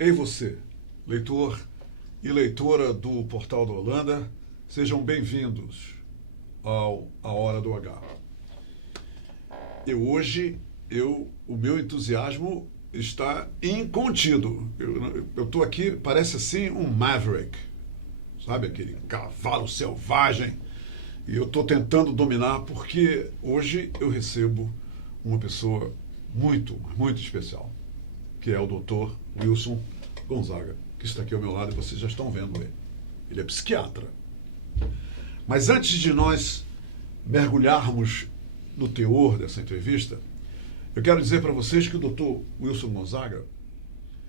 Ei você, leitor e leitora do Portal da Holanda, sejam bem-vindos ao A Hora do H. O meu entusiasmo está incontido. Eu estou aqui, parece assim um Maverick, sabe, aquele cavalo selvagem, e eu estou tentando dominar porque hoje eu recebo uma pessoa muito, muito especial, que é o Dr. Wilson Gonzaga, que está aqui ao meu lado e vocês já estão vendo ele. Ele é psiquiatra. Mas antes de nós mergulharmos no teor dessa entrevista, eu quero dizer para vocês que o Dr. Wilson Gonzaga,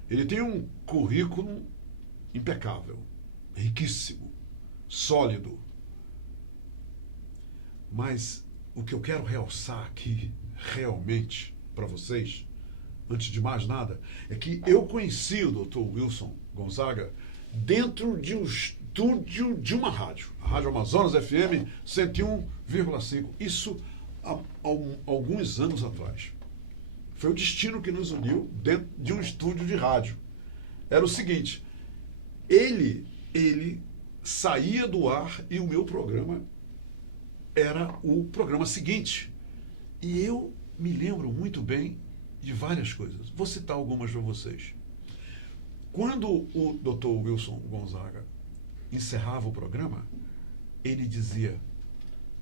ele tem um currículo impecável, riquíssimo, sólido. Mas o que eu quero realçar aqui, realmente, para vocês, antes de mais nada, é que eu conheci o Dr. Wilson Gonzaga dentro de um estúdio de uma rádio, a Rádio Amazonas FM 101,5. Isso há alguns anos atrás. Foi o destino que nos uniu dentro de um estúdio de rádio. Era o seguinte, ele saía do ar e o meu programa era o programa seguinte. E eu me lembro muito bem de várias coisas. Vou citar algumas para vocês. Quando o Dr. Wilson Gonzaga encerrava o programa, ele dizia: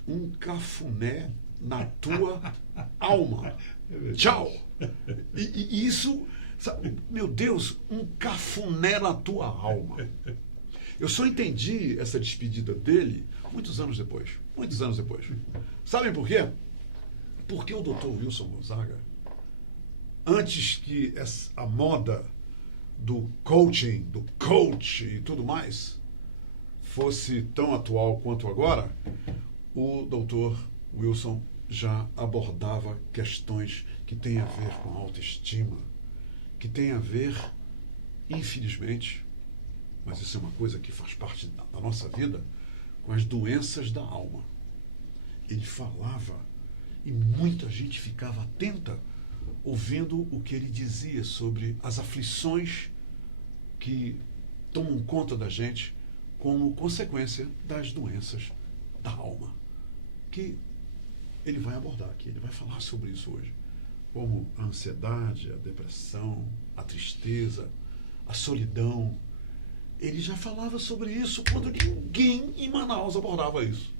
um cafuné na tua alma. Tchau. E isso, sabe, meu Deus, um cafuné na tua alma. Eu só entendi essa despedida dele muitos anos depois. Muitos anos depois. Sabem por quê? Porque o Dr. Wilson Gonzaga, antes que a moda do coaching, do coach e tudo mais fosse tão atual quanto agora, o Dr. Wilson já abordava questões que têm a ver com autoestima, que têm a ver, infelizmente, mas isso é uma coisa que faz parte da nossa vida, com as doenças da alma. Ele falava e muita gente ficava atenta ouvindo o que ele dizia sobre as aflições que tomam conta da gente como consequência das doenças da alma, que ele vai abordar aqui, ele vai falar sobre isso hoje, como a ansiedade, a depressão, a tristeza, a solidão. Ele já falava sobre isso quando ninguém em Manaus abordava isso.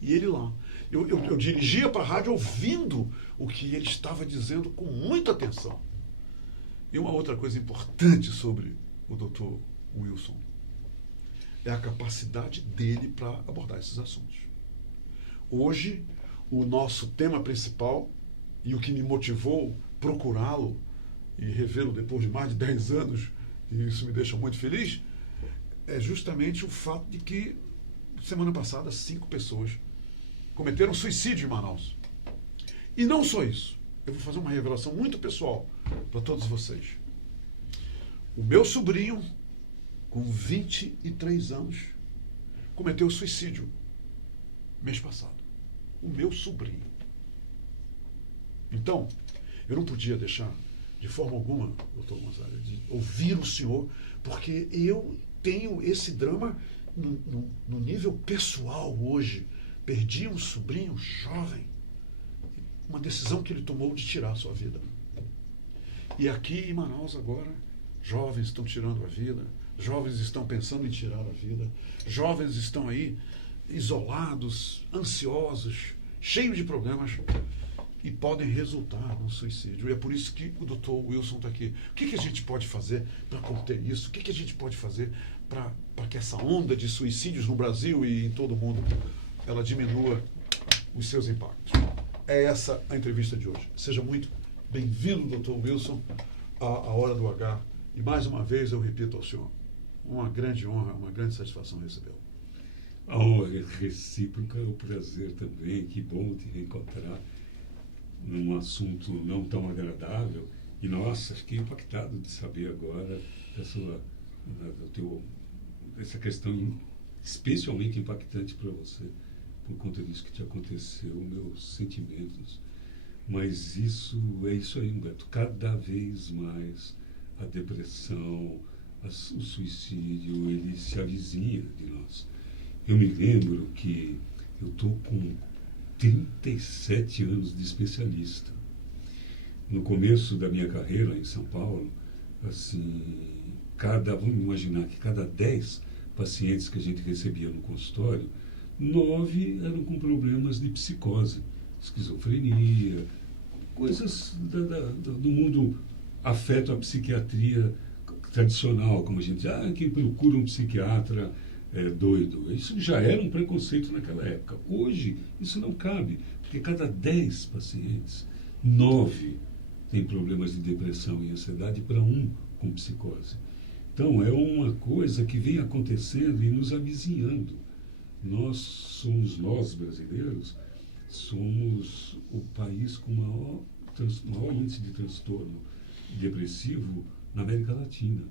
E ele lá. Eu dirigia para a rádio ouvindo o que ele estava dizendo com muita atenção. E uma outra coisa importante sobre o Dr. Wilson é a capacidade dele para abordar esses assuntos. Hoje, o nosso tema principal, e o que me motivou procurá-lo e revê-lo depois de mais de 10 anos, e isso me deixa muito feliz, é justamente o fato de que, semana passada, 5 pessoas cometeram suicídio em Manaus. E não só isso. Eu vou fazer uma revelação muito pessoal para todos vocês. O meu sobrinho, com 23 anos, cometeu suicídio mês passado. O meu sobrinho. Então, eu não podia deixar, de forma alguma, doutor Gonzaga, de ouvir o senhor, porque eu tenho esse drama no nível pessoal hoje. Perdi um sobrinho jovem, uma decisão que ele tomou de tirar a sua vida. E aqui em Manaus agora, jovens estão tirando a vida, jovens estão pensando em tirar a vida, jovens estão aí isolados, ansiosos, cheios de problemas e podem resultar num suicídio. E é por isso que o Dr. Wilson está aqui. O que a gente pode fazer para conter isso? O que a gente pode fazer para que essa onda de suicídios no Brasil e em todo o mundo ela diminua os seus impactos? É essa a entrevista de hoje. Seja muito bem-vindo, Dr. Wilson, à Hora do H. E mais uma vez eu repito ao senhor, uma grande honra, uma grande satisfação recebê-lo. A honra é recíproca, é um prazer também. Que bom te reencontrar num assunto não tão agradável. E nossa, fiquei impactado de saber agora essa questão especialmente impactante para você, por conta disso que te aconteceu, meus sentimentos. Mas é isso aí, Humberto. Cada vez mais a depressão, o suicídio, ele se avizinha de nós. Eu me lembro que eu estou com 37 anos de especialista. No começo da minha carreira em São Paulo, assim, vamos imaginar que cada 10 pacientes que a gente recebia no consultório, 9 eram com problemas de psicose, esquizofrenia, coisas do mundo afeto à psiquiatria tradicional, como a gente diz, quem procura um psiquiatra é doido. Isso já era um preconceito naquela época. Hoje, isso não cabe, porque cada 10 pacientes, 9 têm problemas de depressão e ansiedade para 1 com psicose. Então, é uma coisa que vem acontecendo e nos avizinhando. Nós brasileiros, somos o país com maior índice de transtorno depressivo na América Latina.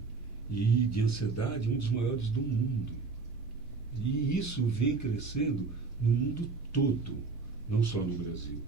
E de ansiedade, um dos maiores do mundo. E isso vem crescendo no mundo todo, não só no Brasil.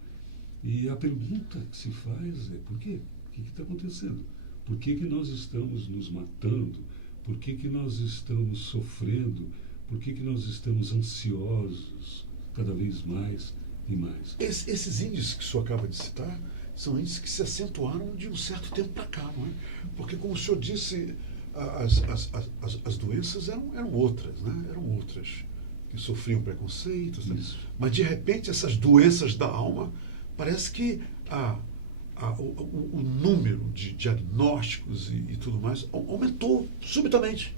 E a pergunta que se faz é: por quê? O que está acontecendo? Por que nós estamos nos matando? Por que nós estamos sofrendo? Por que nós estamos ansiosos cada vez mais e mais? Esses índices que o senhor acaba de citar são índices que se acentuaram de um certo tempo para cá, não é? Porque, como o senhor disse, as doenças eram outras, né? Eram outras, que sofriam preconceitos. Mas, de repente, essas doenças da alma, parece que o número de diagnósticos e tudo mais aumentou subitamente.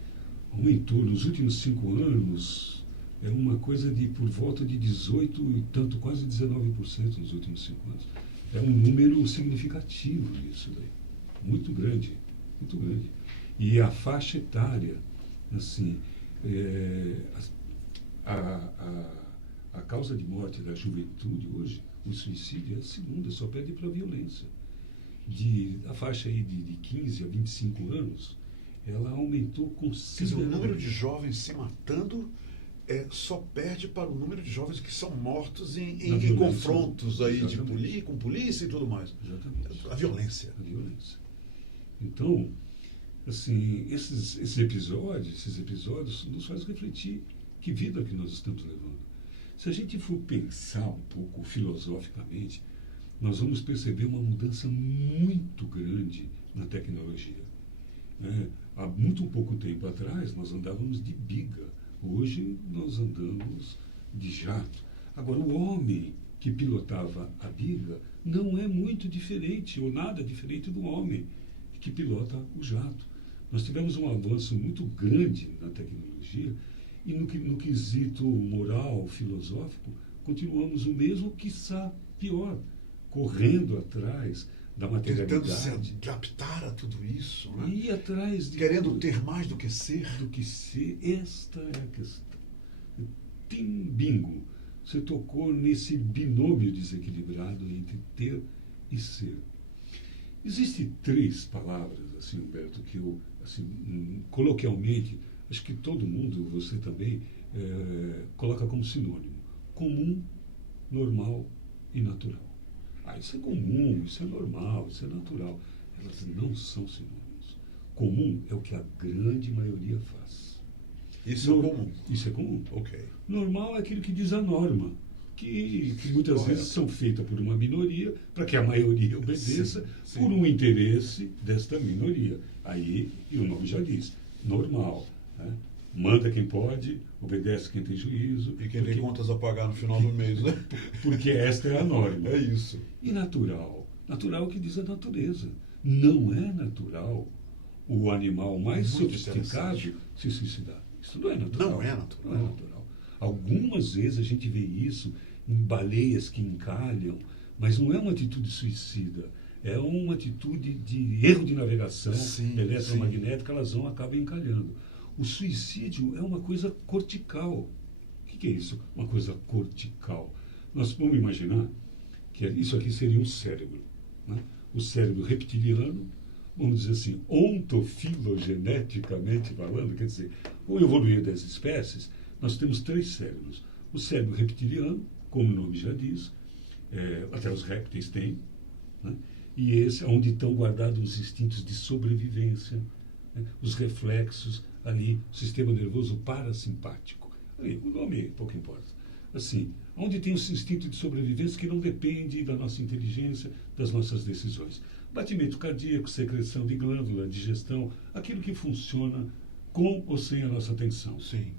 Aumentou nos últimos 5 anos, é uma coisa de por volta de 18 e tanto, quase 19% nos últimos 5 anos. É um número significativo isso daí, muito grande, muito grande. E a faixa etária, assim, a causa de morte da juventude hoje, o suicídio, é a segunda, só perde para a violência. A faixa aí de 15 a 25 anos, ela aumentou consideravelmente. Quer dizer, o número de jovens se matando só perde para o número de jovens que são mortos em confrontos aí com polícia e tudo mais. Exatamente. A violência. A violência. Então, assim, esses episódios nos fazem refletir que vida que nós estamos levando. Se a gente for pensar um pouco filosoficamente, nós vamos perceber uma mudança muito grande na tecnologia. Há muito pouco tempo atrás, nós andávamos de biga. Hoje, nós andamos de jato. Agora, o homem que pilotava a biga não é muito diferente, ou nada diferente do homem que pilota o jato. Nós tivemos um avanço muito grande na tecnologia e no quesito moral, filosófico, continuamos o mesmo, quiçá pior, correndo atrás da materialidade. Tentando se adaptar a tudo isso, né? E ir atrás de querendo ter mais do que ser. Esta é a questão. Bingo. Você tocou nesse binômio desequilibrado entre ter e ser. Existem 3 palavras, assim, Humberto, que eu, assim, coloquialmente, acho que todo mundo, você também, coloca como sinônimo: comum, normal e natural. Isso é comum, isso é normal, isso é natural. Elas não são sinônimos. Comum é o que a grande maioria faz. Isso é comum. Isso é comum. Ok. Normal é aquilo que diz a norma, que muitas vezes são feitas por uma minoria, para que a maioria obedeça, sim. Por um interesse desta minoria. Aí, e o nome já diz, normal. Né? Manda quem pode, obedece quem tem juízo. E quem tem contas a pagar no final do mês, né? Porque esta é a norma. É isso. E natural? Natural é o que diz a natureza. Não é natural o animal mais sofisticado se suicidar. Isso não é natural. Não é natural. Não é natural. Algumas vezes a gente vê isso em baleias que encalham, mas não é uma atitude suicida. É uma atitude de erro de navegação eletromagnética, elas acabam encalhando. O suicídio é uma coisa cortical. O que é isso? Uma coisa cortical. Nós vamos imaginar que isso aqui seria um cérebro. Né? O cérebro reptiliano, vamos dizer assim, ontofilogeneticamente falando, quer dizer, o evoluir das espécies, nós temos 3 cérebros. O cérebro reptiliano, como o nome já diz, até os répteis têm, né? E esse é onde estão guardados os instintos de sobrevivência, né? Os reflexos ali, o sistema nervoso parasimpático. Ali, o nome pouco importa. Assim, onde tem esse instinto de sobrevivência que não depende da nossa inteligência, das nossas decisões. Batimento cardíaco, secreção de glândula, digestão, aquilo que funciona com ou sem a nossa atenção. Sim.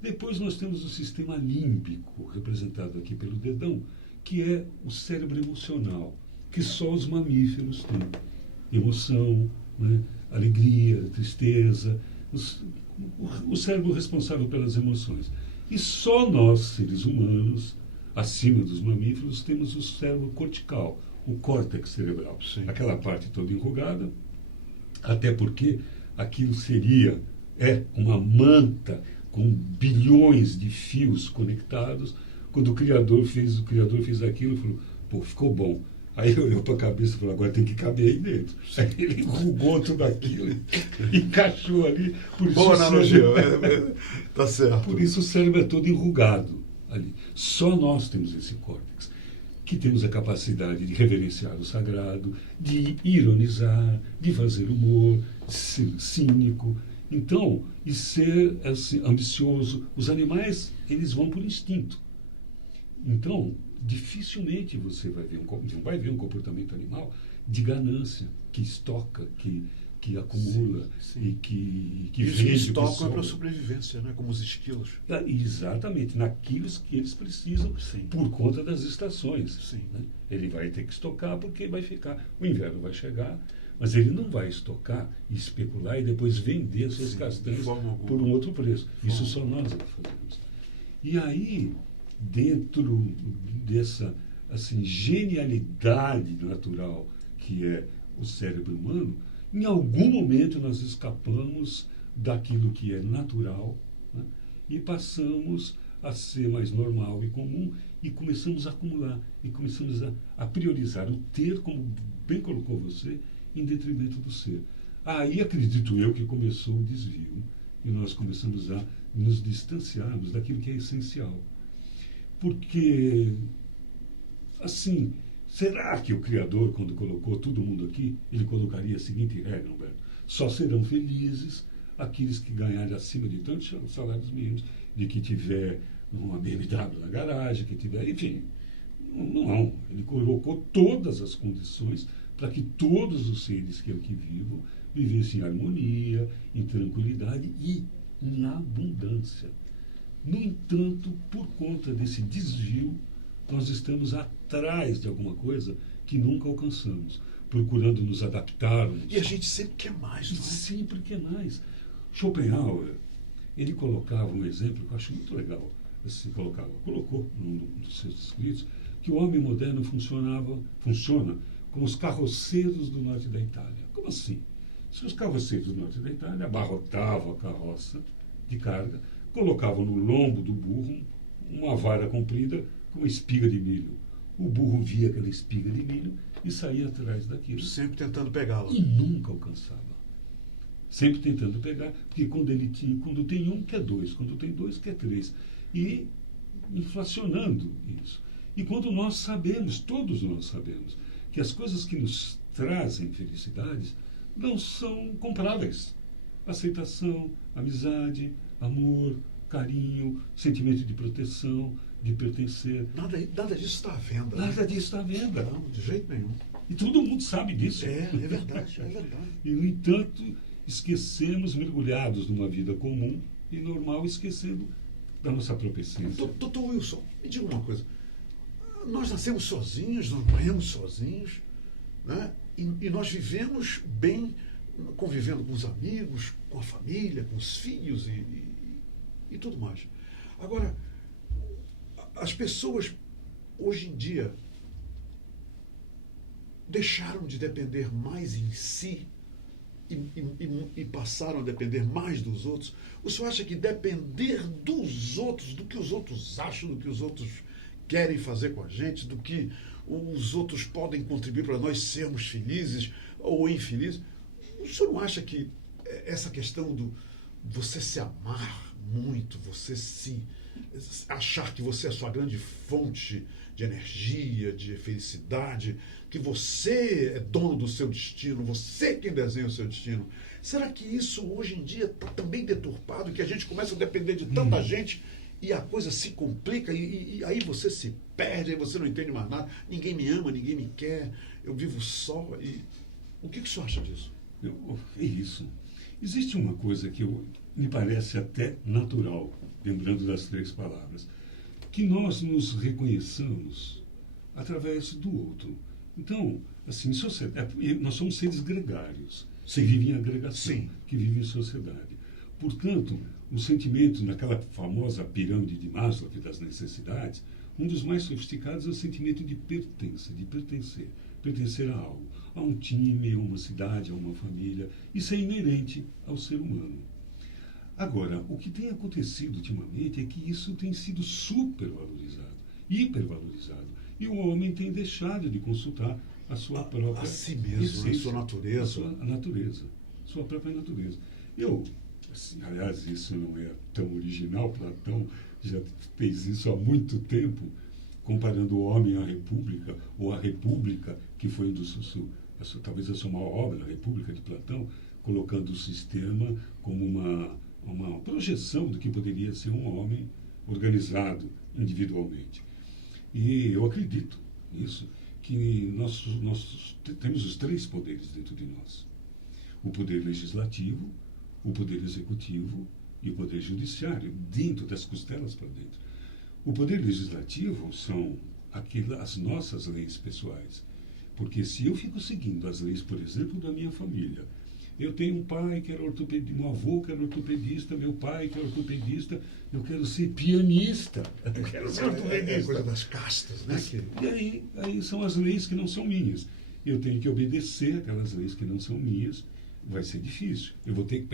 Depois nós temos o sistema límbico, representado aqui pelo dedão, que é o cérebro emocional, que só os mamíferos têm. Emoção, né? Alegria, tristeza, o cérebro responsável pelas emoções. E só nós, seres humanos, acima dos mamíferos, temos o cérebro cortical, o córtex cerebral. Sim. Aquela parte toda enrugada, até porque aquilo é uma manta com bilhões de fios conectados. Quando o criador fez aquilo, falou, pô, ficou bom. Aí ele olhou para a cabeça e falou, agora tem que caber aí dentro. Aí ele enrugou tudo aquilo, encaixou ali. Boa analogia, tá certo. Por isso o cérebro é todo enrugado ali. Só nós temos esse córtex, que temos a capacidade de reverenciar o sagrado, de ironizar, de fazer humor, de ser cínico. Então, e ser assim, ambicioso. Os animais, eles vão por instinto. Então, dificilmente você vai ver um comportamento animal de ganância, que estoca, que acumula, sim. E que isso vende. Estocam para a sobrevivência, né? Como os esquilos. Exatamente, naquilo que eles precisam, sim. Por conta das estações. Sim. Né? Ele vai ter que estocar porque vai ficar, o inverno vai chegar, mas ele não vai estocar e especular e depois vender suas castanhas por um outro preço. Isso só nós é que fazemos. E aí, dentro dessa assim, genialidade natural que é o cérebro humano, em algum momento nós escapamos daquilo que é natural, né? E passamos a ser mais normal e comum e começamos a acumular e começamos a priorizar o ter, como bem colocou você, em detrimento do ser. Aí acredito eu que começou o desvio e nós começamos a nos distanciarmos daquilo que é essencial. Porque, assim, será que o Criador, quando colocou todo mundo aqui, ele colocaria a seguinte regra, Humberto? Só serão felizes aqueles que ganharem acima de tantos salários mínimos, de que tiver uma BMW na garagem, que tiver, enfim. Não, ele colocou todas as condições para que todos os seres que aqui vivam vivessem em harmonia, em tranquilidade e em abundância. No entanto, por conta desse desvio, nós estamos atrás de alguma coisa que nunca alcançamos, procurando nos adaptar. E a gente sempre quer mais, não é? Sempre quer mais. Schopenhauer, ele colocava um exemplo que eu acho muito legal. Assim, colocou num dos seus escritos que o homem moderno funciona como os carroceiros do norte da Itália. Como assim? Se os carroceiros do norte da Itália abarrotavam a carroça de carga, colocavam no lombo do burro uma vara comprida com uma espiga de milho. O burro via aquela espiga de milho e saía atrás daquilo. Sempre tentando pegá-la. E nunca alcançava. Sempre tentando pegar, porque quando tem um, quer dois. Quando tem dois, quer três. E inflacionando isso. E quando nós sabemos, todos nós sabemos, que as coisas que nos trazem felicidades não são compráveis. Aceitação, amizade, amor, carinho, sentimento de proteção, de pertencer. Nada disso está à venda. Nada disso está à venda. Não, de jeito nenhum. E todo mundo sabe disso. É verdade, é verdade. E, no entanto, esquecemos, mergulhados numa vida comum e normal, esquecendo da nossa própria essência. Doutor Wilson, me diga uma coisa. Nós nascemos sozinhos, nós morremos sozinhos, né? E nós vivemos bem, convivendo com os amigos, com a família, com os filhos e tudo mais. Agora, as pessoas, hoje em dia, deixaram de depender mais em si e passaram a depender mais dos outros. O senhor acha que depender dos outros, do que os outros acham, do que os outros querem fazer com a gente, do que os outros podem contribuir para nós sermos felizes ou infelizes, o senhor não acha que essa questão do você se amar muito, você se achar que você é a sua grande fonte de energia, de felicidade, que você é dono do seu destino, você é quem desenha o seu destino. Será que isso hoje em dia está também deturpado, que a gente começa a depender de tanta gente e a coisa se complica e aí você se perde, aí você não entende mais nada, ninguém me ama, ninguém me quer, eu vivo só. E o que o senhor acha disso? É isso. Existe uma coisa que me parece até natural, lembrando das 3 palavras, que nós nos reconheçamos através do outro. Então, assim, nós somos seres gregários, que vivem em agregação, que vivem em sociedade. Portanto, o sentimento, naquela famosa pirâmide de Maslow, das necessidades, um dos mais sofisticados é o sentimento de pertença, de pertencer a algo, a um time, a uma cidade, a uma família. Isso é inerente ao ser humano. Agora, o que tem acontecido ultimamente é que isso tem sido supervalorizado, hipervalorizado, e o homem tem deixado de consultar a sua própria a si mesmo, essência, a sua natureza. Sua própria natureza. Assim, aliás, isso não é tão original, Platão já fez isso há muito tempo, comparando o homem à república, ou a república, que foi talvez a sua maior obra, a República de Platão, colocando o sistema como uma projeção do que poderia ser um homem organizado individualmente. E eu acredito nisso, que nós temos os 3 poderes dentro de nós. O poder legislativo, o poder executivo e o poder judiciário, dentro das costelas para dentro. O poder legislativo são as nossas leis pessoais. Porque se eu fico seguindo as leis, por exemplo, da minha família, eu tenho um pai que era ortopedista, um avô que era ortopedista, meu pai que era ortopedista, eu quero ser pianista, eu quero ser ortopedista. É coisa das castas, né? E aí são as leis que não são minhas. Eu tenho que obedecer aquelas leis que não são minhas, vai ser difícil. Eu vou ter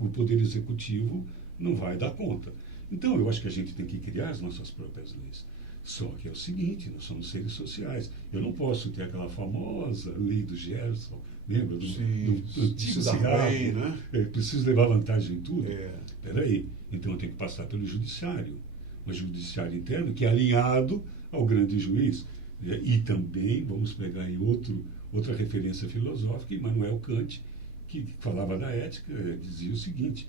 o poder executivo não vai dar conta. Então, eu acho que a gente tem que criar as nossas próprias leis. Só que é o seguinte, nós somos seres sociais. Eu não posso ter aquela famosa lei do Gerson, lembra? Do se dar bem, né? Preciso levar vantagem em tudo. Espera aí. Então, eu tenho que passar pelo judiciário. Mas judiciário interno que é alinhado ao grande juiz. E também, vamos pegar em outra referência filosófica, Immanuel Kant, que falava da ética, dizia o seguinte: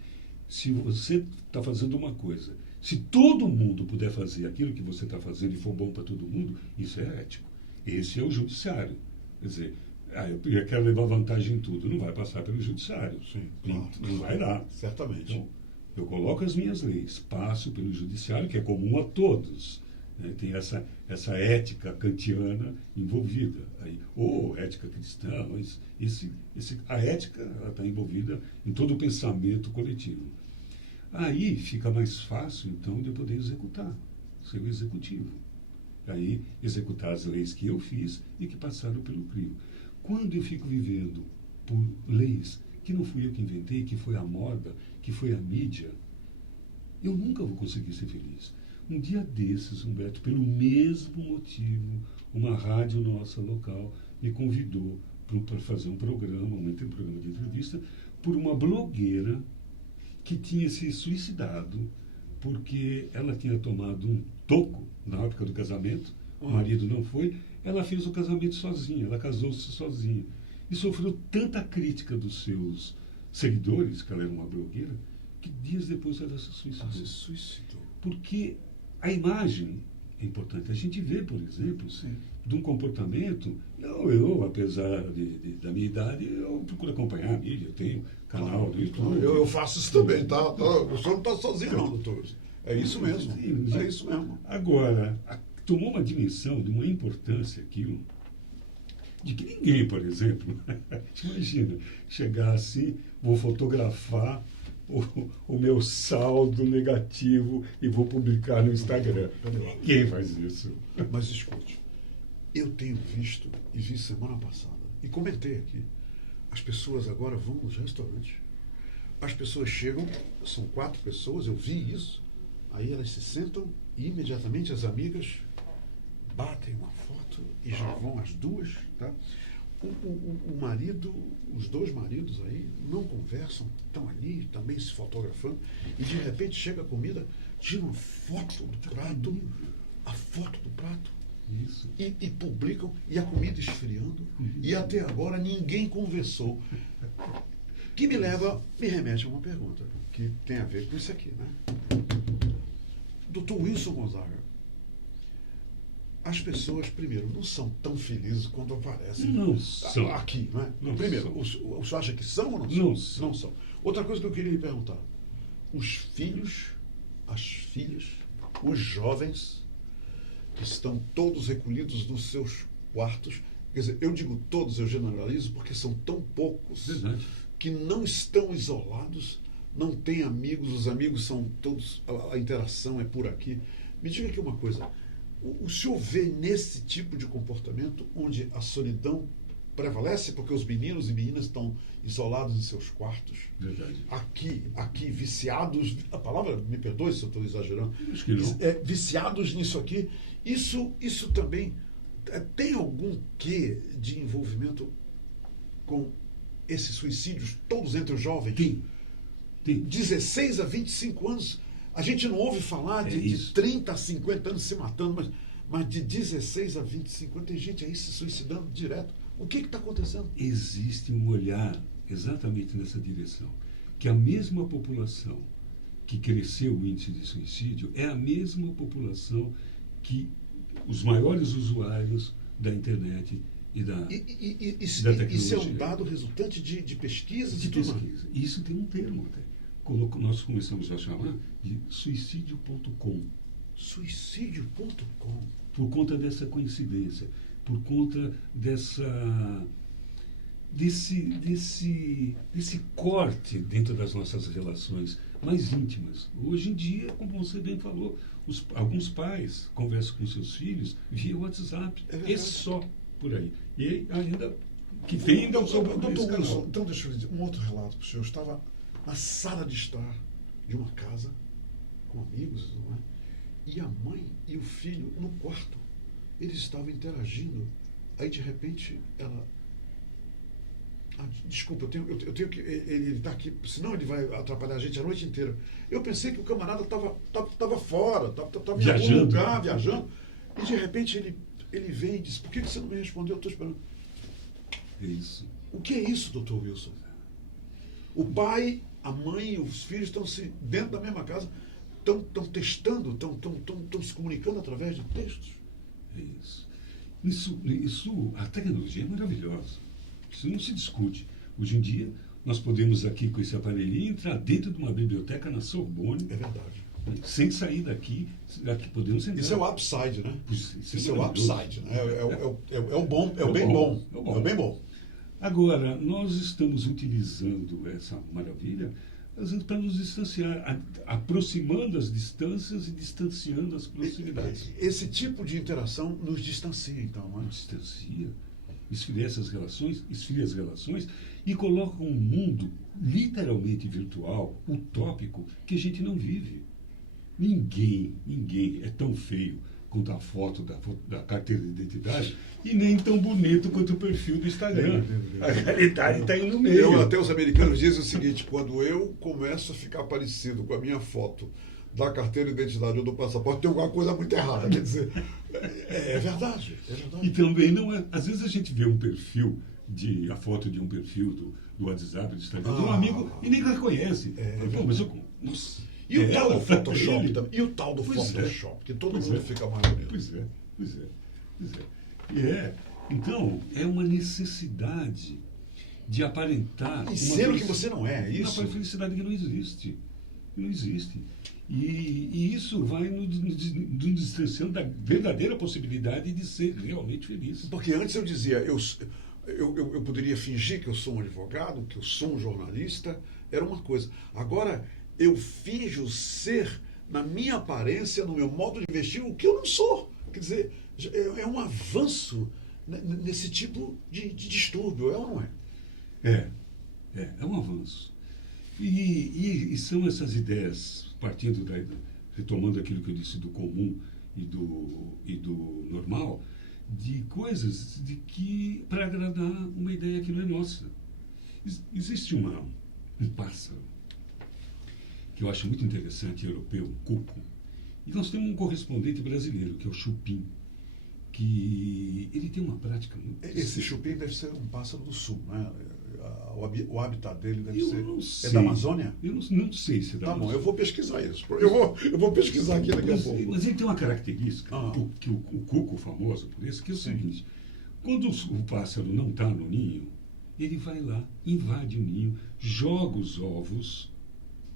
se você está fazendo uma coisa, se todo mundo puder fazer aquilo que você está fazendo e for bom para todo mundo, isso é ético. Esse é o judiciário. Quer dizer, eu quero levar vantagem em tudo, não vai passar pelo judiciário. Sim, claro. Não vai lá. Certamente. Então, eu coloco as minhas leis, passo pelo judiciário, que é comum a todos. Né? Tem essa ética kantiana envolvida. Ou ética cristã, mas a ética está envolvida em todo o pensamento coletivo. Aí fica mais fácil, então, de eu poder executar, ser o executivo. Aí, executar as leis que eu fiz e que passaram pelo crivo. Quando eu fico vivendo por leis que não fui eu que inventei, que foi a moda, que foi a mídia, eu nunca vou conseguir ser feliz. Um dia desses, Humberto, pelo mesmo motivo, uma rádio nossa local me convidou para fazer um programa de entrevista, por uma blogueira que tinha se suicidado porque ela tinha tomado um toco na época do casamento, o marido não foi, ela fez o casamento sozinha, ela casou-se sozinha. E sofreu tanta crítica dos seus seguidores, que ela era uma blogueira, que dias depois ela se suicidou. Se suicidou. Porque a imagem é importante. A gente vê, por exemplo, de um comportamento. Eu apesar da minha idade, eu procuro acompanhar a mídia, eu tenho canal do YouTube. Eu faço isso também, tá? O senhor não está sozinho, não, doutor. É isso mesmo. É isso mesmo. Agora, tomou uma dimensão de uma importância aquilo, de que ninguém, por exemplo, imagina, chegar assim, vou fotografar o meu saldo negativo e vou publicar no Instagram. Ninguém faz isso. Mas escute, eu tenho visto, e vi semana passada, e comentei aqui, as pessoas agora vão nos restaurantes. As pessoas chegam, são 4 pessoas, eu vi isso, aí elas se sentam e imediatamente as amigas batem uma foto e já vão as 2, tá? o marido, os dois maridos aí, não conversam, estão ali também se fotografando, e de repente chega a comida, tira uma foto do prato, a foto do prato, Isso. e publicam, e a comida esfriando, e até agora ninguém conversou. Que me remete a uma pergunta, que tem a ver com isso aqui, né? Doutor Wilson Gonzaga, as pessoas, primeiro, não são tão felizes quanto aparecem Não são. aqui, não é? Não Primeiro, são. o senhor acha que são ou não são? Não são. Não são. Outra coisa que eu queria lhe perguntar, os filhos, as filhas, os jovens, que estão todos recolhidos nos seus quartos, quer dizer, eu digo todos, eu generalizo, porque são tão poucos, Verdade. que não estão isolados, não têm amigos, os amigos são todos, a interação é por aqui. Me diga aqui uma coisa, o senhor vê nesse tipo de comportamento onde a solidão prevalece porque os meninos e meninas estão isolados em seus quartos, Verdade. aqui viciados, a palavra, me perdoe se eu estou exagerando, Acho que não. viciados nisso aqui, isso também tem algum quê de envolvimento com esses suicídios, todos entre os jovens? Tem. 16 a 25 anos, a gente não ouve falar de 30 a 50 anos se matando, mas de 16 a 25 anos tem gente aí se suicidando direto. O que está acontecendo? Existe um olhar exatamente nessa direção, que a mesma população que cresceu o índice de suicídio é a mesma população que os maiores usuários da internet e da tecnologia. Isso é um dado resultante de pesquisas de e tudo mais. pesquisa. Isso tem um termo até. Nós começamos a chamar de suicídio.com. Suicídio.com. Por conta dessa coincidência, por conta desse corte dentro das nossas relações mais íntimas. Hoje em dia, como você bem falou, alguns pais conversam com seus filhos via WhatsApp. É só por aí. E ainda que tem ainda Doutor Wilson, então deixa eu lhe dizer um outro relato para o senhor. Eu estava na sala de estar de uma casa com amigos, não é? E a mãe e o filho no quarto. Eles estavam interagindo. Aí, de repente, ela... desculpa, eu tenho que... Ele está aqui, senão ele vai atrapalhar a gente a noite inteira. Eu pensei que o camarada estava fora, estava em algum lugar, viajando. E, de repente, ele vem e diz, por que você não me respondeu? Eu estou esperando. É isso. O que é isso, doutor Wilson? O pai, a mãe e os filhos estão dentro da mesma casa, estão testando, estão se comunicando através de textos. É isso. A tecnologia é maravilhosa. Isso não se discute. Hoje em dia, nós podemos aqui com esse aparelhinho entrar dentro de uma biblioteca na Sorbonne. É verdade. Sem sair daqui podemos entrar. Isso é o upside, né? Isso é o upside, né? É o bom, é o bem bom. É o bem bom. Agora, nós estamos utilizando essa maravilha para nos distanciar, aproximando as distâncias e distanciando as proximidades. Esse tipo de interação nos distancia, então, não é? Nos distancia, esfria as relações e coloca um mundo literalmente virtual, utópico, que a gente não vive. Ninguém é tão feio quanto a foto da carteira de identidade e nem tão bonito quanto o perfil do Instagram. A realidade está aí no meio. Até os americanos dizem o seguinte, quando eu começo a ficar parecido com a minha foto da carteira de identidade ou do passaporte, tem alguma coisa muito errada. Quer dizer, é verdade. E também não é... Às vezes a gente vê a foto de um perfil do WhatsApp, do Instagram, de um amigo e nem reconhece. Nossa... E o tal do Photoshop também. E o tal do Photoshop, que todo mundo fica mais bonito. Pois é. Então, é uma necessidade de aparentar... E ser o que você não é, isso? Uma felicidade que não existe. Não existe. E isso vai nos distanciando da verdadeira possibilidade de ser realmente feliz. Porque antes eu dizia, eu poderia fingir que eu sou um advogado, que eu sou um jornalista, era uma coisa. Agora... eu finjo ser, na minha aparência, no meu modo de vestir, o que eu não sou. Quer dizer, é um avanço nesse tipo de distúrbio, é ou não é? É um avanço. E são essas ideias, retomando aquilo que eu disse do comum e do normal, de coisas de que para agradar uma ideia que não é nossa. Existe um pássaro que eu acho muito interessante, europeu, um cuco, e nós temos um correspondente brasileiro, que é o chupim, que ele tem uma prática muito... Esse chupim deve ser um pássaro do sul, né? O habitat dele deve Eu ser... não sei. É da Amazônia? Eu não sei se é da Tá bom, Amazônia. eu vou pesquisar isso. Eu vou pesquisar aqui daqui a pouco. Mas ele tem uma característica, Ah. que o cuco famoso por isso, que é o Sim. seguinte: quando o pássaro não está no ninho, ele vai lá, invade o ninho, joga os ovos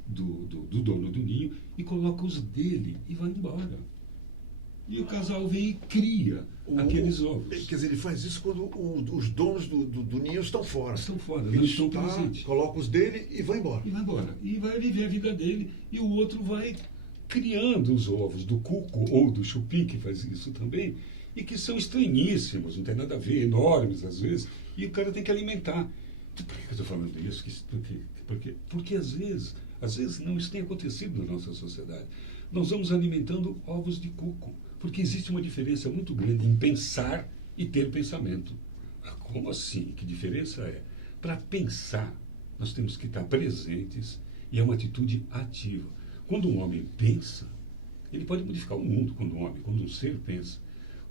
do dono do ninho e coloca os dele e vai embora. E o casal vem e cria aqueles ovos. Quer dizer, ele faz isso quando os donos do ninho estão fora. Estão fora, Ele não estão está, presentes. coloca os dele e vai embora. E vai embora. E vai viver a vida dele, e o outro vai criando os ovos do cuco ou do chupim, que faz isso também, e que são estranhíssimos, não tem nada a ver, enormes às vezes, e o cara tem que alimentar. Por que eu estou falando isso? Porque às vezes não, isso tem acontecido na nossa sociedade. Nós vamos alimentando ovos de cuco, porque existe uma diferença muito grande em pensar e ter pensamento. Como assim? Que diferença é? Para pensar, nós temos que estar presentes e é uma atitude ativa. Quando um homem pensa, ele pode modificar o mundo quando um ser pensa.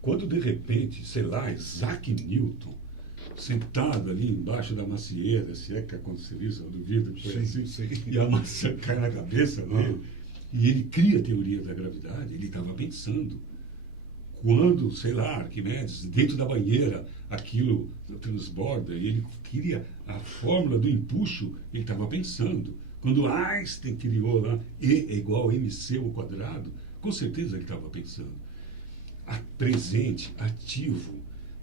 Quando, de repente, sei lá, Isaac Newton, sentado ali embaixo da macieira, se é que aconteceu isso, eu duvido que foi assim, e a maçã cai na cabeça dele, e ele cria a teoria da gravidade, ele estava pensando. Quando, sei lá, Arquimedes, dentro da banheira, aquilo transborda, e ele cria a fórmula do empuxo, ele estava pensando. Quando Einstein criou lá E é igual a MC ao quadrado, com certeza ele estava pensando. Presente, ativo.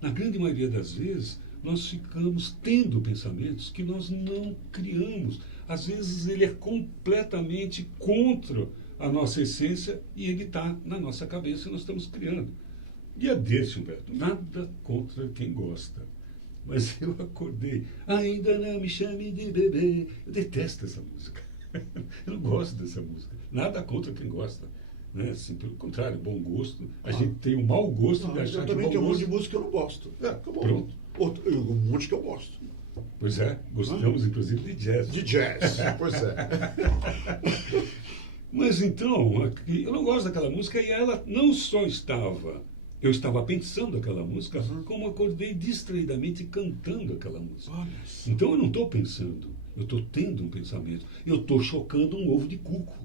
Na grande maioria das vezes, nós ficamos tendo pensamentos que nós não criamos. Às vezes ele é completamente contra a nossa essência e ele está na nossa cabeça e nós estamos criando. Dia desse, Humberto, nada contra quem gosta. Mas eu acordei, ainda não me chame de bebê. Eu detesto essa música. Eu não gosto dessa música. Nada contra quem gosta. Né? Assim, pelo contrário, bom gosto. A gente tem o mau gosto de achar eu que também bom tenho um monte gosto... de música que eu não gosto. Acabou. Pronto. Um monte que eu gosto. Pois é, gostamos inclusive de jazz. De jazz, pois é. Mas então, eu não gosto daquela música e ela não só estava... Eu estava pensando aquela música, como acordei distraidamente cantando aquela música. Olha só. Então eu não estou pensando, eu estou tendo um pensamento. Eu estou chocando um ovo de cuco.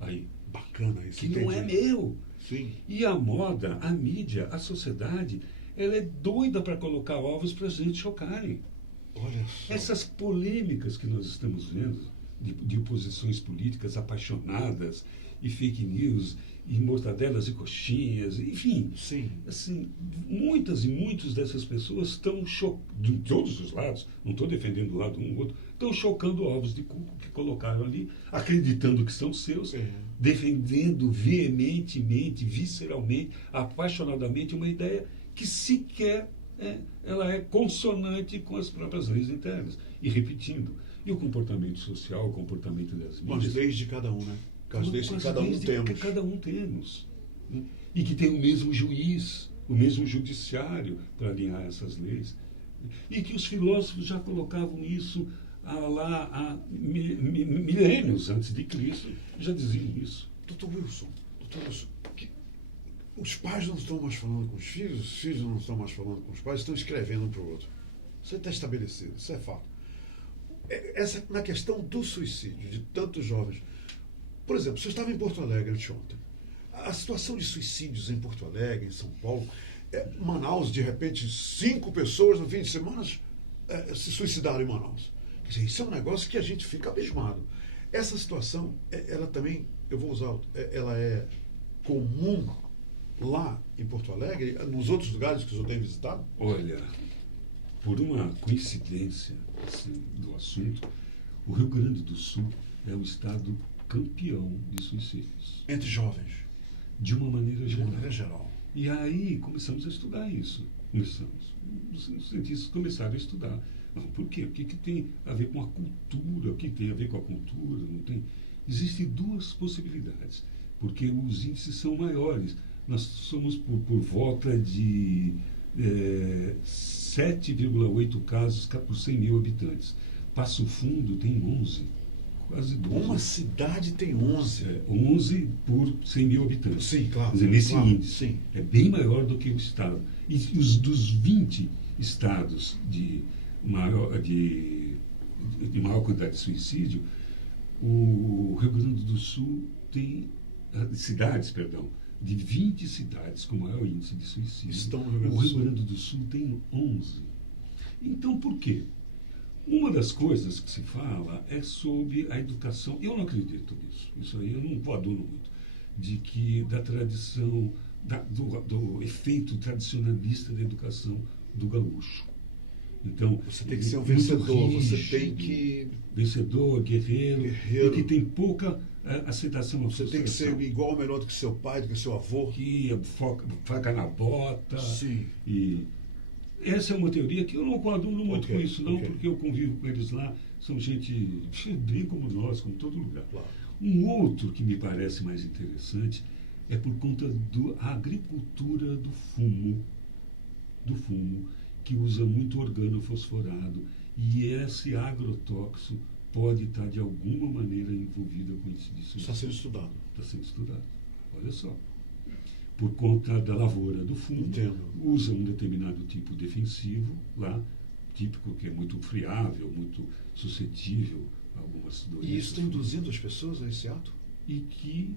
Aí, Bacana isso. que não é meu. Sim. E a moda, a mídia, a sociedade, ela é doida para colocar ovos para a gente chocarem. Olha só. Essas polêmicas que nós estamos vendo, de oposições políticas apaixonadas, e fake news, e mortadelas e coxinhas, enfim. Sim. Assim, muitas e muitas dessas pessoas estão de todos os lados, não estou defendendo o lado um ou outro, estão chocando ovos de cuco que colocaram ali, acreditando que são seus, defendendo veementemente, visceralmente, apaixonadamente uma ideia que sequer ela é consonante com as próprias leis internas. E repetindo, e o comportamento social, o comportamento das Com as mídias... leis de cada um, né? Com as leis que cada um que temos. cada um temos. Né? E que tem o mesmo juiz, o mesmo judiciário para alinhar essas leis. E que os filósofos já colocavam isso há milênios antes de Cristo, já diziam isso. Doutor Wilson, os pais não estão mais falando com os filhos não estão mais falando com os pais, estão escrevendo um para o outro. Isso está estabelecido, isso é fato. Na questão do suicídio de tantos jovens, por exemplo, você estava em Porto Alegre anteontem. A situação de suicídios em Porto Alegre, em São Paulo, Manaus, de repente, 5 pessoas no fim de semana se suicidaram em Manaus. Quer dizer, isso é um negócio que a gente fica abismado. Essa situação, ela também, ela é comum lá em Porto Alegre, nos outros lugares que o senhor tem visitado? Olha, por uma coincidência assim, do assunto, o Rio Grande do Sul é o estado campeão de suicídios. Entre jovens. De uma maneira geral. De maneira geral. E aí começamos a estudar isso. Os cientistas começaram a estudar. Não, por quê? O que tem a ver com a cultura? O que tem a ver com a cultura? Não tem? Existem duas possibilidades. Porque os índices são maiores. Nós somos por volta de 7,8 casos por 100 mil habitantes. Passo Fundo tem 11, quase 12. Uma cidade tem 11. 11 por 100 mil habitantes. Sim, claro. Quer dizer, nesse claro, índice. sim. É bem maior do que o Estado. E os dos 20 estados de maior quantidade de suicídio, o Rio Grande do Sul tem cidades, perdão, de 20 cidades com maior índice de suicídio. Estão no Rio Grande O do Rio Sul. Grande do Sul tem 11. Então, por quê? Uma das coisas que se fala é sobre a educação. Eu não acredito nisso. Isso aí eu não coaduno muito. Da tradição, do efeito tradicionalista da educação do gaúcho. Então, Você tem que ser um muito vencedor, você rígido, tem que... Vencedor, guerreiro, Guerreiro. e que tem pouca aceitação à Você tem que ser frustração. igual ou melhor do que seu pai, do que seu avô. Que faca na bota. Sim. E essa é uma teoria que eu não coaduno muito Ok, com isso, não, ok. porque eu convivo com eles lá, são gente bem como nós, como todo lugar. Claro. Um outro que me parece mais interessante é por conta da agricultura do fumo, que usa muito organofosforado, e esse agrotóxico pode estar de alguma maneira envolvido com isso. Está sendo estudado. Está sendo estudado. Olha só. Por conta da lavoura do fumo, Entendo. usa um determinado tipo defensivo lá, típico que é muito friável, muito suscetível a algumas doenças. E isso está induzindo as pessoas a esse ato? E que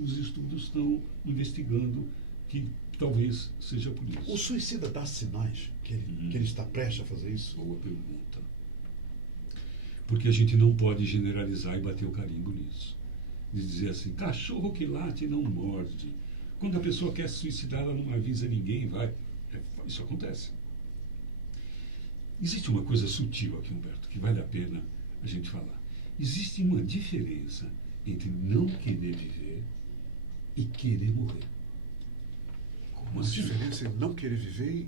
os estudos estão investigando que talvez seja por isso. O suicida dá sinais que ele está prestes a fazer isso? Boa pergunta. Porque a gente não pode generalizar e bater o carimbo nisso. De dizer assim, cachorro que late não morde. Quando a pessoa quer se suicidar, ela não avisa ninguém, vai. Isso acontece. Existe uma coisa sutil aqui, Humberto, que vale a pena a gente falar. Existe uma diferença entre não querer viver e querer morrer. Como Uma assim? diferença entre não querer viver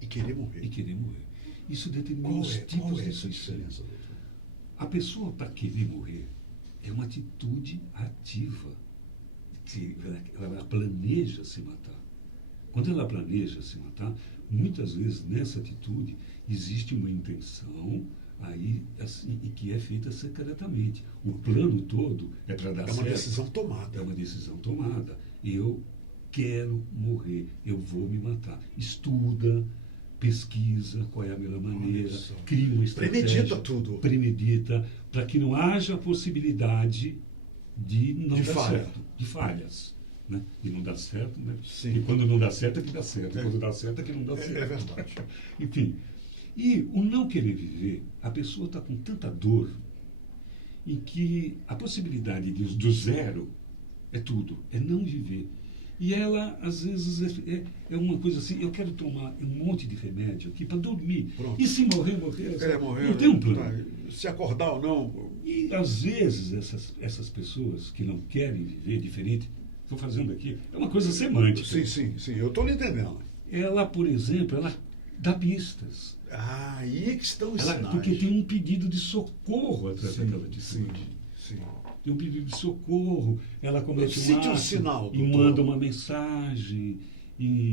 e querer morrer. E querer morrer. Isso determina Qual os é tipos de essa suicídio. diferença, doutor? A pessoa, para querer morrer, é uma atitude ativa. Que ela planeja se matar. Quando ela planeja se matar, muitas vezes nessa atitude existe uma intenção aí assim, e que é feita secretamente. O plano todo é para dar certo. É uma decisão tomada. É uma decisão tomada. Eu quero morrer, eu vou me matar. Estuda, pesquisa qual é a melhor maneira, cria uma estratégia. Premedita tudo. Premedita, para que não haja possibilidade de não dar falha. certo, de falhas. Né? E não dá certo, né? Sim. E quando não dá certo é que dá certo. E quando dá certo é que não dá certo. É verdade. Enfim. E o não querer viver, a pessoa está com tanta dor em que a possibilidade do zero é tudo, é não viver. E ela, às vezes, é uma coisa assim, eu quero tomar um monte de remédio aqui para dormir. Pronto. E se morrer, morrer. Morrer, não tem um plano. tá, se acordar ou não. E, às vezes, essas pessoas que não querem viver diferente, estou fazendo aqui, é uma coisa semântica. Sim, eu estou lhe entendendo. Ela, por exemplo, ela dá pistas. Ah, aí é que estão os sinais. Porque tem um pedido de socorro atrás daquela atitude. Sim. Tem um pedido de socorro, ela comete um ato sinal, e doutor. manda uma mensagem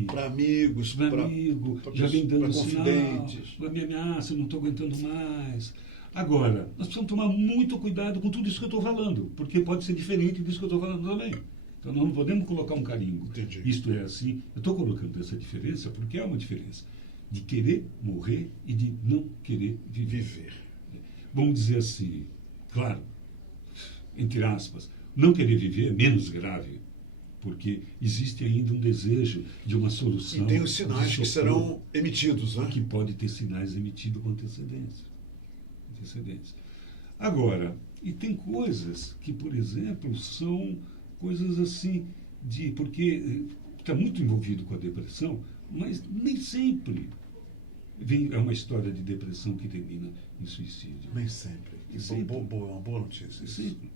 Para amigos, para amigo, pra já vem dando pra sinal, confidentes. me ameaça, não estou aguentando mais. Agora, nós precisamos tomar muito cuidado com tudo isso que eu estou falando, porque pode ser diferente disso que eu estou falando também. Então nós não podemos colocar um carimbo. Entendi. Isto é assim, eu estou colocando essa diferença porque é uma diferença de querer morrer e de não querer viver. Vamos dizer assim, claro, entre aspas, não querer viver é menos grave, porque existe ainda um desejo de uma solução. E tem os sinais que serão emitidos, né? Que pode ter sinais emitidos com antecedência. Agora, e tem coisas que, por exemplo, são coisas assim, porque está muito envolvido com a depressão, mas nem sempre é uma história de depressão que termina em suicídio. Nem sempre. Isso é uma boa notícia. Sempre.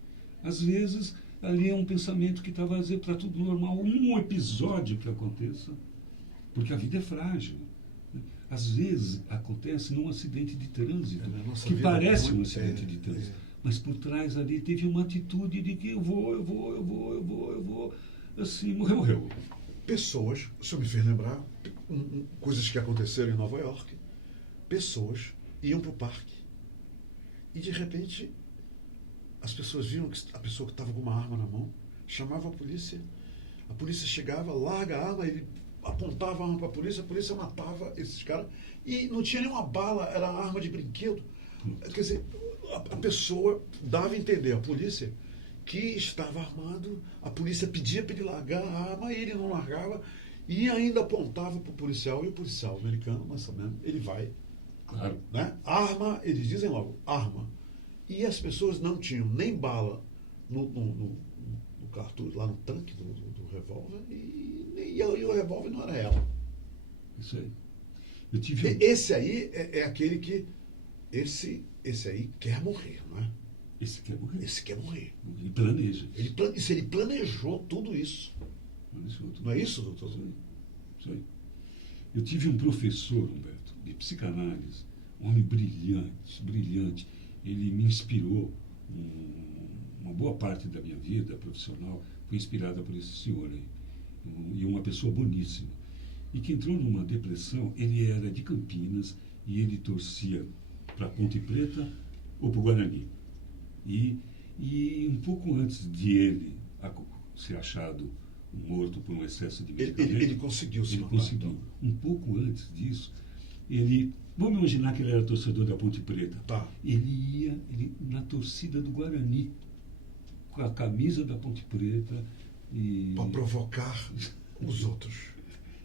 Às vezes, ali é um pensamento que estava a dizer para tudo normal, um episódio que aconteça, porque a vida é frágil. Né? Às vezes acontece num acidente de trânsito, que parece um acidente de trânsito, mas por trás ali teve uma atitude de que eu vou, assim, morreu. Pessoas, o senhor me fez lembrar, coisas que aconteceram em Nova York. Pessoas iam para o parque e, de repente, as pessoas viam que a pessoa que estava com uma arma na mão, chamava a polícia chegava, larga a arma, ele apontava a arma para a polícia matava esses caras e não tinha nenhuma bala, era arma de brinquedo. Quer dizer, a pessoa dava a entender à polícia que estava armado, a polícia pedia para ele largar a arma e ele não largava e ainda apontava para o policial, e o policial americano, nós sabemos, ele vai, Claro. né? Arma, eles dizem logo, arma. E as pessoas não tinham nem bala no cartucho, lá no tanque do revólver, e o revólver não era ela. Isso aí. Eu tive... Esse aí é aquele que. Esse aí quer morrer, não é? Esse quer morrer. Esse quer morrer. Ele planeja. Ele planejou tudo isso. Não é isso, doutor? Isso aí. Isso aí. Eu tive um professor, Humberto, de psicanálise, um homem brilhante, brilhante. Ele me inspirou. Uma boa parte da minha vida profissional foi inspirada por esse senhor aí. E uma pessoa boníssima. E que entrou numa depressão. Ele era de Campinas e ele torcia para Ponte Preta ou para o Guarani. E um pouco antes de ele ser achado morto por um excesso de medicamento... Ele conseguiu se Ele matar, conseguiu. então. Um pouco antes disso, ele... Vamos imaginar que ele era torcedor da Ponte Preta. Tá. Ele ia na torcida do Guarani, com a camisa da Ponte Preta. Para provocar os outros.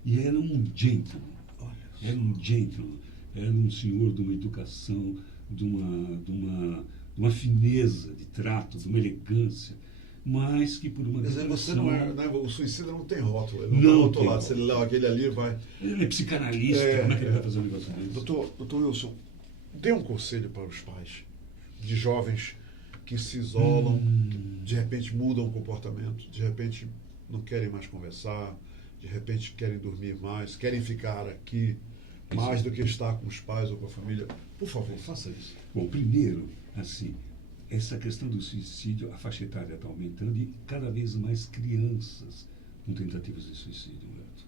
E era um gentleman. Olha. Era um gentleman. Era um senhor de uma educação, de uma fineza de trato, de uma elegância, mas que por uma Quer dizer, você não é, né? O suicida não tem rótulo. Ele Não não tem rotulado. Se ele leva aquele ali, vai. Ele é psicanalista, como é que ele vai fazer um negócio desse? Doutor Wilson, dê um conselho para os pais de jovens que se isolam, que de repente mudam o comportamento, de repente não querem mais conversar, de repente querem dormir mais, querem ficar aqui mais do que estar com os pais ou com a família. Por favor, faça isso. Bom, primeiro, assim, essa questão do suicídio, a faixa etária está aumentando e cada vez mais crianças com tentativas de suicídio, Neto.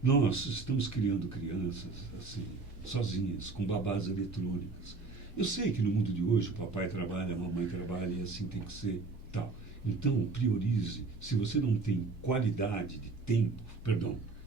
Nós estamos criando crianças, assim, sozinhas, com babás eletrônicas. Eu sei que no mundo de hoje o papai trabalha, a mamãe trabalha e assim tem que ser tal. Então, priorize. Se você não tem qualidade de tempo,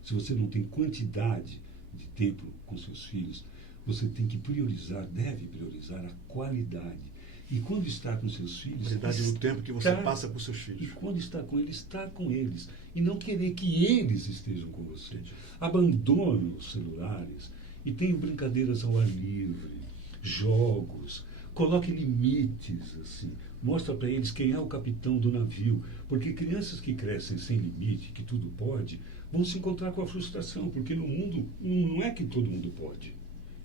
se você não tem quantidade de tempo com seus filhos, você tem que priorizar, deve priorizar a qualidade. E quando está com seus filhos... Qualidade do tempo que você passa com seus E filhos. quando está com eles, está com eles. E não querer que eles estejam com você. Abandone os celulares e tenha brincadeiras ao ar livre, jogos, coloque limites, assim. Mostra para eles quem é o capitão do navio. Porque crianças que crescem sem limite, que tudo pode, vão se encontrar com a frustração. Porque no mundo, não é que todo mundo pode.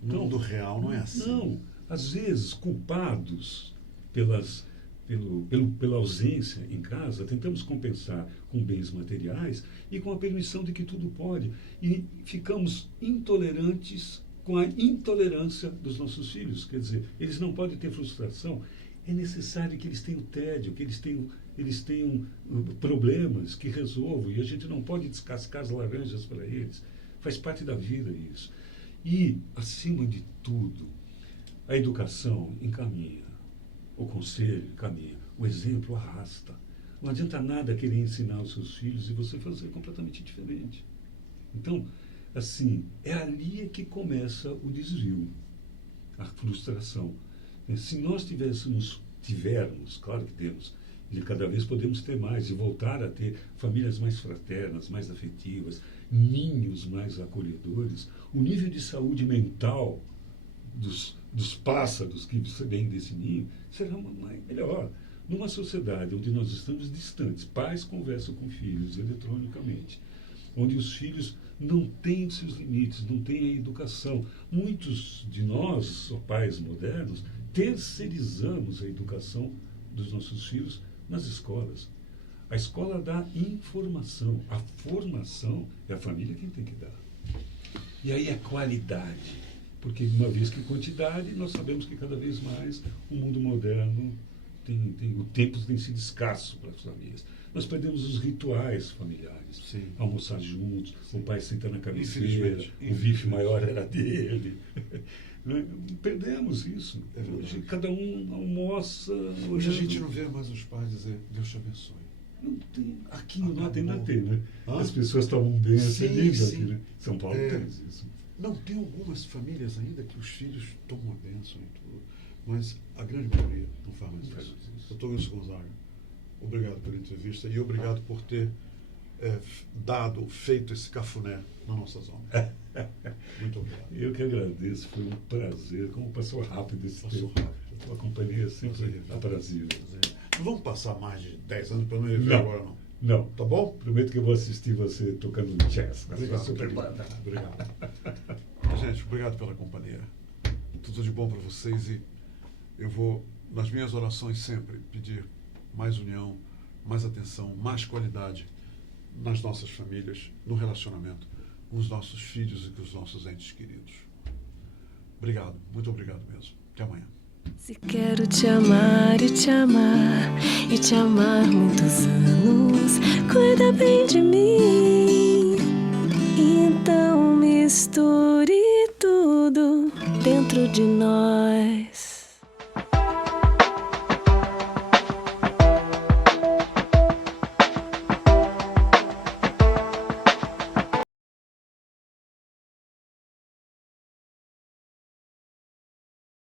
No mundo real não é assim. Não. Às vezes, culpados pela ausência em casa, tentamos compensar com bens materiais e com a permissão de que tudo pode. E ficamos intolerantes com a intolerância dos nossos filhos. Quer dizer, eles não podem ter frustração. É necessário que eles tenham tédio, que eles tenham problemas, que resolvam. E a gente não pode descascar as laranjas para eles. Faz parte da vida isso. E, acima de tudo, a educação encaminha, o conselho encaminha, o exemplo arrasta. Não adianta nada querer ensinar os seus filhos e você fazer completamente diferente. Então, assim, é ali que começa o desvio, a frustração. Se nós tivermos, claro que temos, e cada vez podemos ter mais, e voltar a ter famílias mais fraternas, mais afetivas, ninhos mais acolhedores, o nível de saúde mental dos pássaros que vêm desse ninho será melhor. Numa sociedade onde nós estamos distantes, pais conversam com filhos eletronicamente, onde os filhos não têm seus limites, não têm a educação. Muitos de nós, pais modernos, terceirizamos a educação dos nossos filhos nas escolas. A escola dá informação, a formação é a família quem tem que dar. E aí a qualidade, porque uma vez que quantidade, nós sabemos que cada vez mais o mundo moderno o tempo tem sido escasso para as famílias. Nós perdemos os rituais familiares. Sim. Almoçar juntos, Sim. o pai senta na cabeceira, Infelizmente. o bife maior era dele. Né? Perdemos isso. É verdade. Hoje cada um almoça. Hoje a gente não vê mais os pais dizer, Deus te abençoe. Não tem, aqui Acabou. não tem, né? Hã? As pessoas tomam bem Sim, livro sim. aqui, né? São Paulo É. tem isso. Não, tem algumas famílias ainda que os filhos tomam a bênção e tudo, mas a grande maioria não faz mais Não faz isso. mais isso. Doutor Wilson Gonzaga, obrigado pela entrevista e obrigado por ter feito esse cafuné na nossa zona. Muito obrigado. Eu que agradeço, foi um prazer. Como passou rápido esse Passou tempo. rápido. A companhia sempre Prazer. aprazível. Não vamos passar mais de 10 anos para não me ver Não. agora, não. Não, Tá bom? prometo que eu vou assistir você tocando jazz na sua Obrigado. super banda. Obrigado. Gente, obrigado pela companhia. Tudo de bom para vocês e eu vou, nas minhas orações, sempre pedir mais união, mais atenção, mais qualidade nas nossas famílias, no relacionamento com os nossos filhos e com os nossos entes queridos. Obrigado, muito obrigado mesmo. Até amanhã. Se quero te amar e te amar e te amar muitos anos, cuida bem de mim. Então misture tudo dentro de nós.